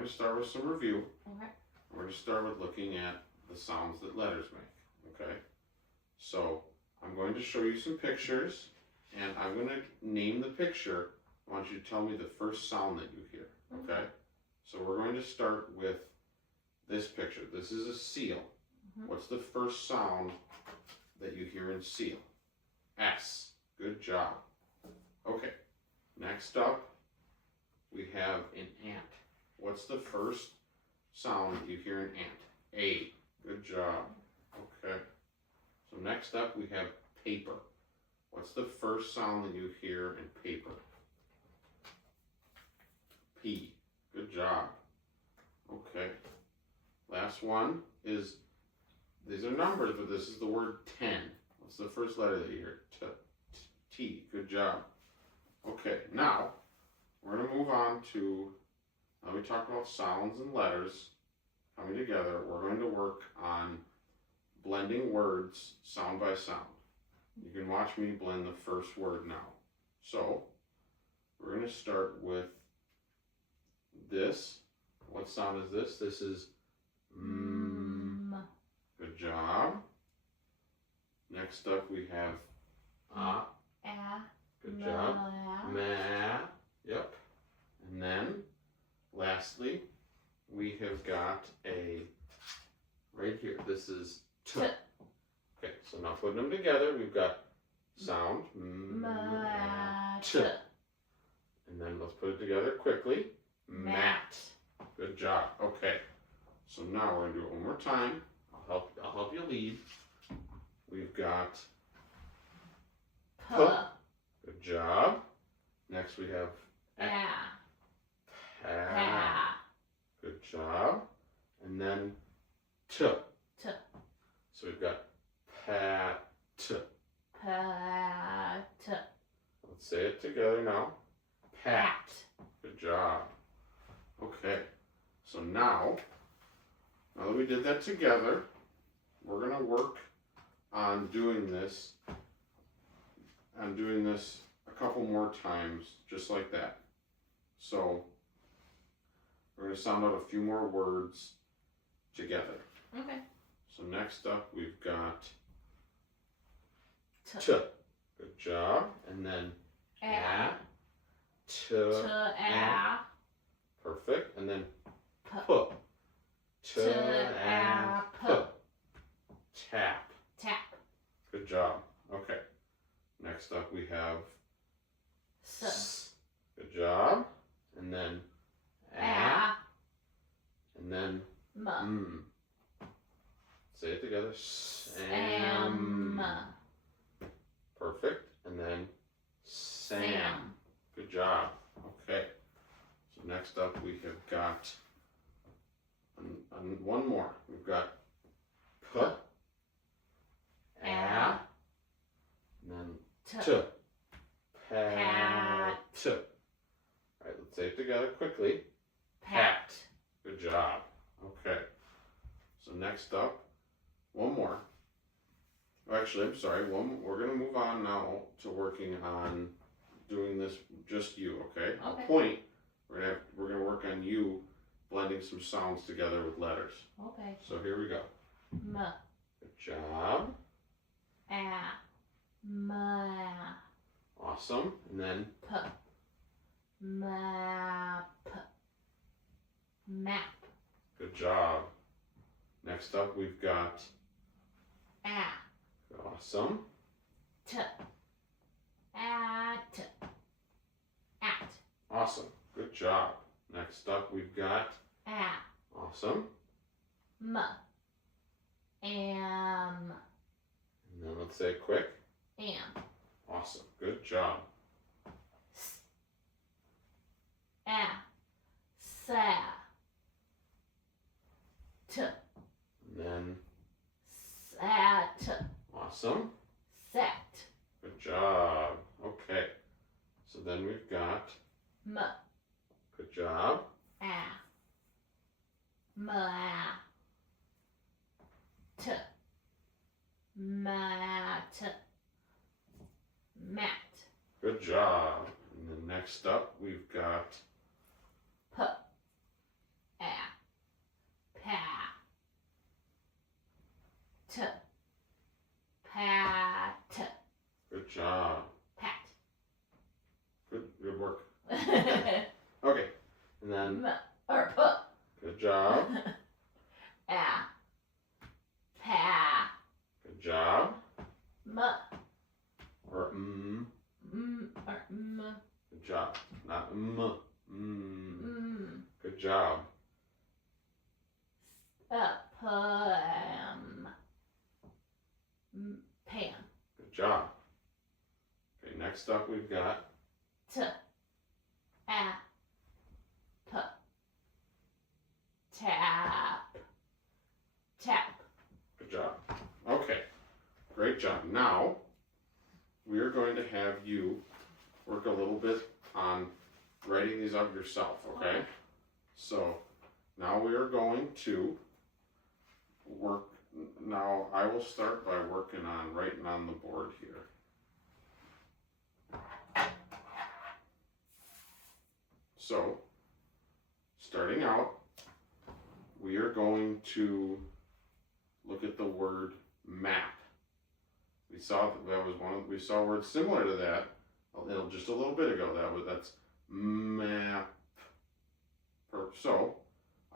going to start with some review. Okay. We're going to start with looking at the sounds that letters make, okay? So I'm going to show you some pictures, and I'm going to name the picture. I want you to tell me the first sound that you hear, okay? So we're going to start with this picture. This is a seal. What's the first sound that you hear in seal? S. Good job. Okay. Next up, we have an ant. What's the first sound that you hear in ant? A. Good job. Okay. So next up, we have paper. What's the first sound that you hear in paper? P. Good job. Okay. Last one is, these are numbers, but this is the word 10. What's the first letter that you hear? T. Good job. Okay, now we're going to move on to, now we talked about sounds and letters coming together. We're going to work on blending words sound by sound. You can watch me blend the first word now. So we're going to start with this. What sound is this? This is mm. Good job. Next up we have ah. Good job. Ma. Yep. And then lastly we have got a right here. This is t. Okay, so now putting them together, we've got sound t. And then let's put it together quickly. Mat. Good job. Okay. So now we're gonna do it one more time. I'll help you lead. We've got p. Good job. Next we have pa. Good job. And then t. So we've got pat. Let's say it together now. Pat. Good job. Okay. So now that we did that together, we're going to work on doing this a couple more times, just like that. So we're going to sound out a few more words together. Okay. So next up we've got t. Good job. And then a. T. A. Perfect. And then p. T. A. P. Tap. Good job. Okay. Next up we have s. Good job. And then a. And then m. Say it together. Sam. Perfect. And then Sam. Good job. Okay. So next up we have got one more. We've got p. A. And then t. Pat. All right, let's say it together quickly. Pat. Good job. Okay. So next up, one more. Actually, I'm sorry. We're going to move on now to working on doing this just you. Okay. I'll point. We're going to work on you blending some sounds together with letters. Okay. So here we go. M. Good job. Ma. Awesome. And then p. Map. Map. Good job. Next up we've got a. Awesome. T. At. At. Awesome. Good job. Next up we've got a. Awesome. M. Am. And then let's say it quick. Am. Awesome. Good job. S. A. Sa. T. And then Sat. awesome. Set. Good job. Okay. So then we've got M. good job. A. Ma. T. Mat. Mat. Good job. And then next up we've got P. then or p. good job. Pa. Good job. M. Or or m. Good job. Not Good job. Pam. Pam. Good job. Okay, next up we've got T. P. Tap. Tap. good job. Okay, great job. Now we are going to have you work a little bit on writing these up yourself, okay? So now we are going to work. Now I will start by working on writing on the board here. So starting out, we are going to look at the word map. We saw that was we saw words similar to that just a little bit ago. That's map. So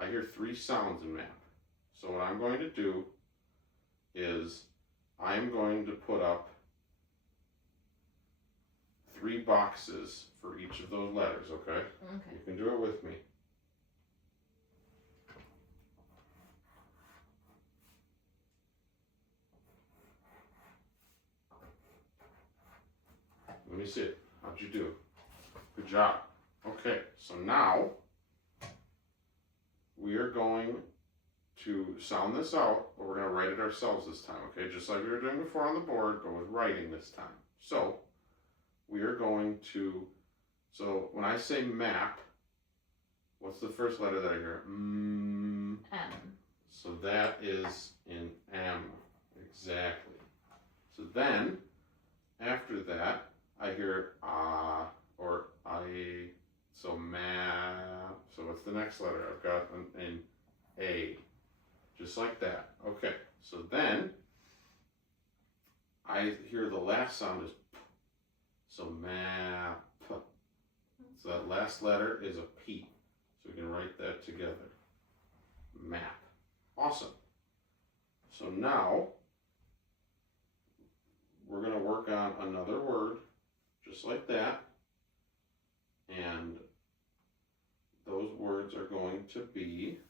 I hear 3 sounds in map. So what I'm going to do is I'm going to put up 3 boxes for each of those letters, okay? Okay. You can do it with me. Let me see it. How'd you do? Good job. Okay, so now we are going to sound this out, but we're going to write it ourselves this time, okay? Just like we were doing before on the board, but with writing this time. So we are going to, so when I say map, what's the first letter that I hear? M. So that is in M, exactly. So then, after that, I hear or I, so map. So what's the next letter? I've got an A, just like that. Okay, so then I hear the last sound is P. So map. So that last letter is a P. So we can write that together. Map. Awesome. So now we're going to work on another word just like that. And those words are going to be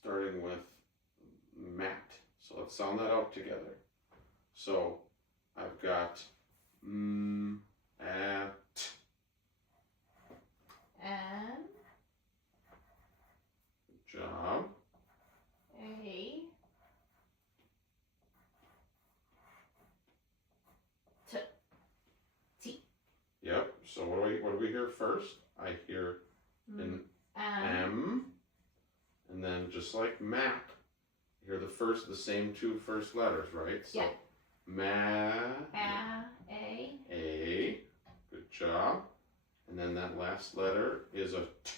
starting with mat. So let's sound that out together. So I've got at. M. Good job. A. T. T. Yep. So what do we hear first? I hear an M, and then just like map, you hear the same 2 first letters, right? So yeah. Ma. A. Good job. And then that last letter is a T,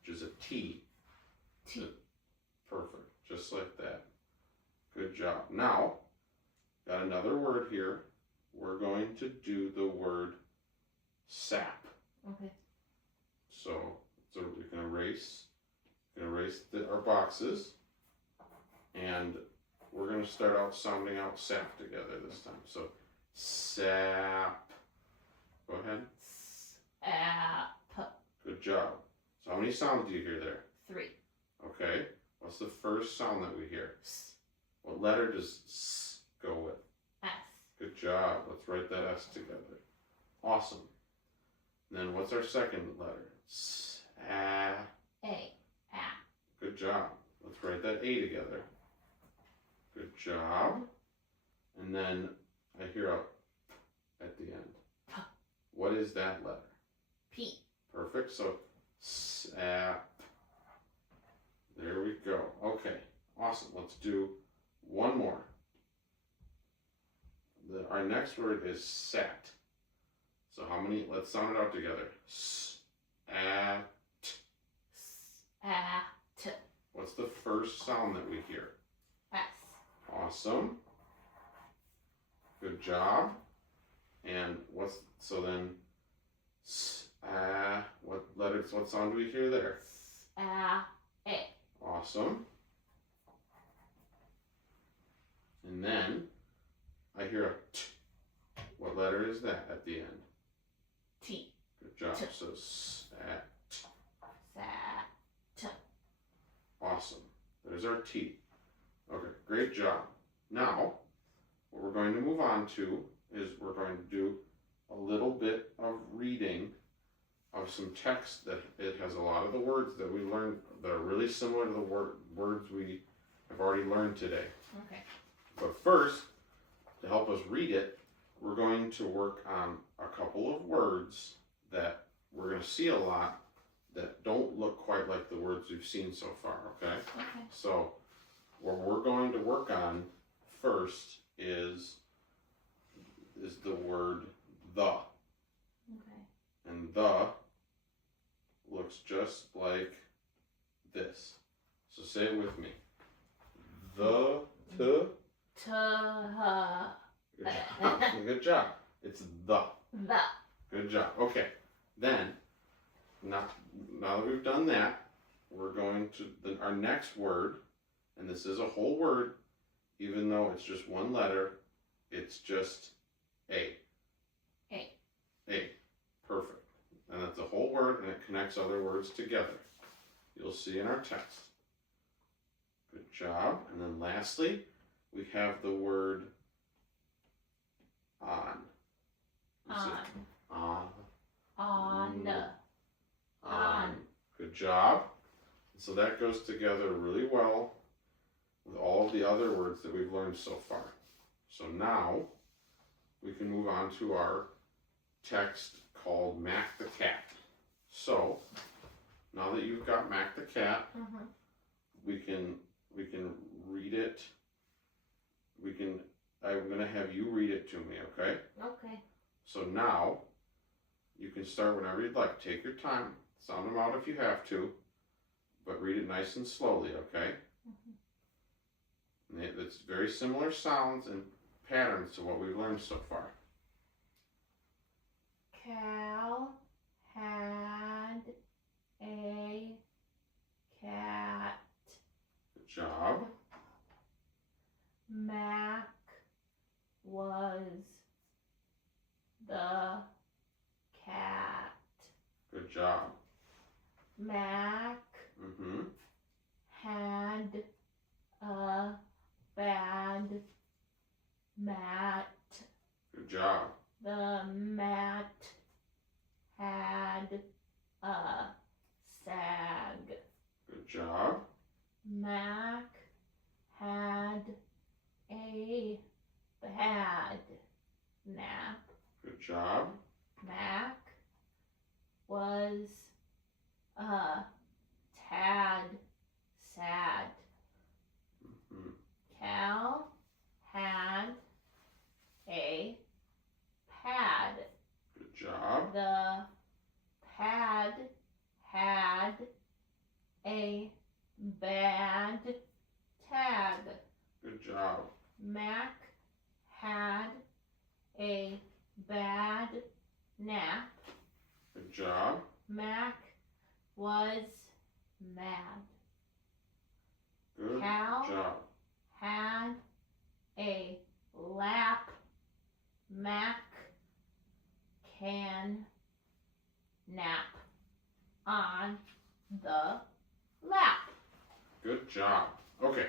which is a T. T. Perfect. Just like that. Good job. Now, got another word here. We're going to do the word sap. Okay. So we can erase our boxes, and we're going to start out sounding out sap together this time. So sap. Go ahead. Sap. Good job. So how many sounds do you hear there? 3. Okay. What's the first sound that we hear? S. What letter does S go with? S. Good job. Let's write that S together. Awesome. And then what's our second letter? S. A. A. Good job. Let's write that A together. Good job. And then I hear a P at the end. P. What is that letter? P. Perfect. So sap. There we go. Okay. Awesome. Let's do one more. Our next word is sat. So how many? Let's sound it out together. S-at. S-at. What's the first sound that we hear? S. Awesome. Good job. And what sound do we hear there? A. Awesome. And then I hear a T. What letter is that at the end? T. Good job. T. So sat. Sat. Awesome. There's our T. Okay, great job. Now, what we're going to move on to is we're going to do a little bit of reading of some text that it has a lot of the words that we learned that are really similar to the words we have already learned today. Okay. But first, to help us read it, we're going to work on a couple of words that we're going to see a lot that don't look quite like the words we've seen so far, okay? Okay. So, what we're going to work on first is the word the. Okay. And the looks just like this. So say it with me. The, T. good job. Good job. It's the. The. Good job. Okay. Then, now that we've done that, we're going to, our next word, and this is a whole word, even though it's just one letter, it's just A. A. A. Perfect. And that's a whole word, and it connects other words together. You'll see in our text. Good job. And then lastly, we have the word on. On. On. On. Good job. So that goes together really well with all of the other words that we've learned so far. So now we can move on to our text called Mac the Cat. So now that you've got Mac the Cat, Mm-hmm. we can read it. I'm gonna have you read it to me, okay? Okay. So now you can start whenever you'd like. Take your time, sound them out if you have to, but read it nice and slowly, okay? Mm-hmm. And it's very similar sounds and patterns to what we've learned so far. Cal had a cat. Good job. Mac was the cat. Good job. Mac Mm-hmm. had a bad mat. Good job. The mat had a sag. Good job. Mac had a bad nap. Good job. Mac was a tad sad. Mm-hmm. Cal had a pad. Good job. The pad had a bad tag. Good job. Mac had a bad nap. Good job. Mac was mad. Good Cal job. had a lap. Mac can nap on the lap. Good job. Okay,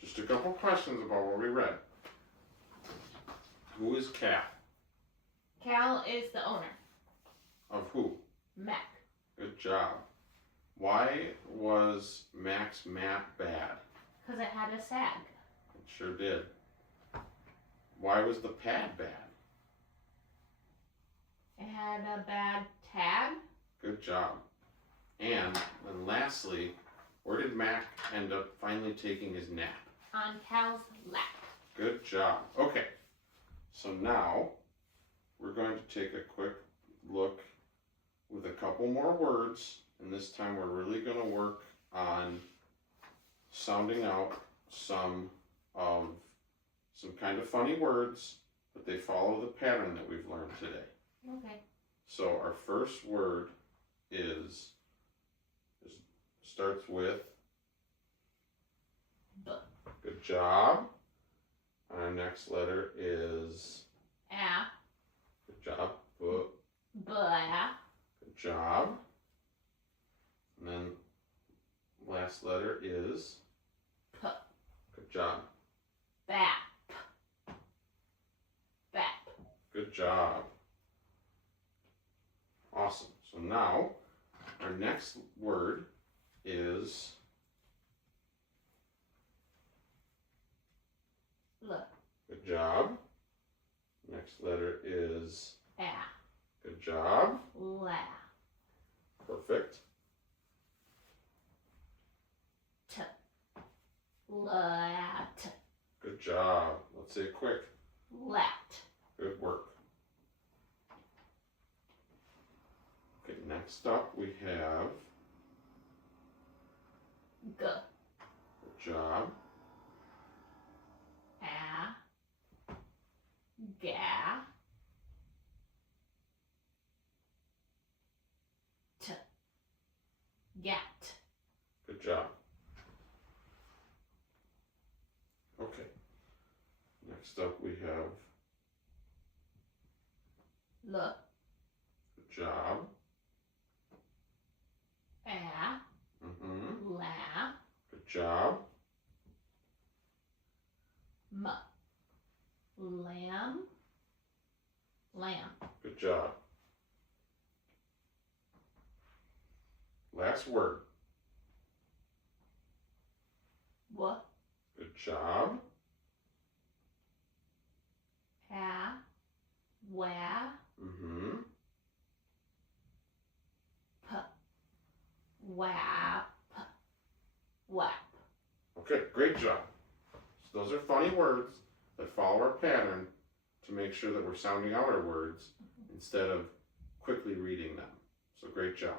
just a couple questions about what we read. Who is Cal? Cal is the owner. Of who? Mac. Good job. Why was Mac's map bad? Because it had a sag. It sure did. Why was the pad bad? It had a bad tag. Good job. And then lastly, where did Mac end up finally taking his nap? On Cal's lap. Good job. Okay, so now we're going to take a quick look with a couple more words, and this time we're really going to work on sounding out some kind of funny words but they follow the pattern that we've learned today. Okay. So our first word starts with B. Good job. Our next letter is A. good job. B. Blah. Good job. And then last letter is P. good job. Bap. Bap. Good job. Awesome. So now our next word is L. good job. Next letter is A. good job. La. Perfect. T. Lat. Good job. Let's say it quick. Lat. Good work. Okay, next up we have G. good job. A. Ga. T. Gat. Good job. Okay. Next up we have L. good job. A. La. Good job. M. Lamb. Lamb. Good job. Last word. W. Good job. A. Wa. P. Wap. Wap. Okay, great job. So those are funny words that follow our pattern to make sure that we're sounding out our words instead of quickly reading them. So great job.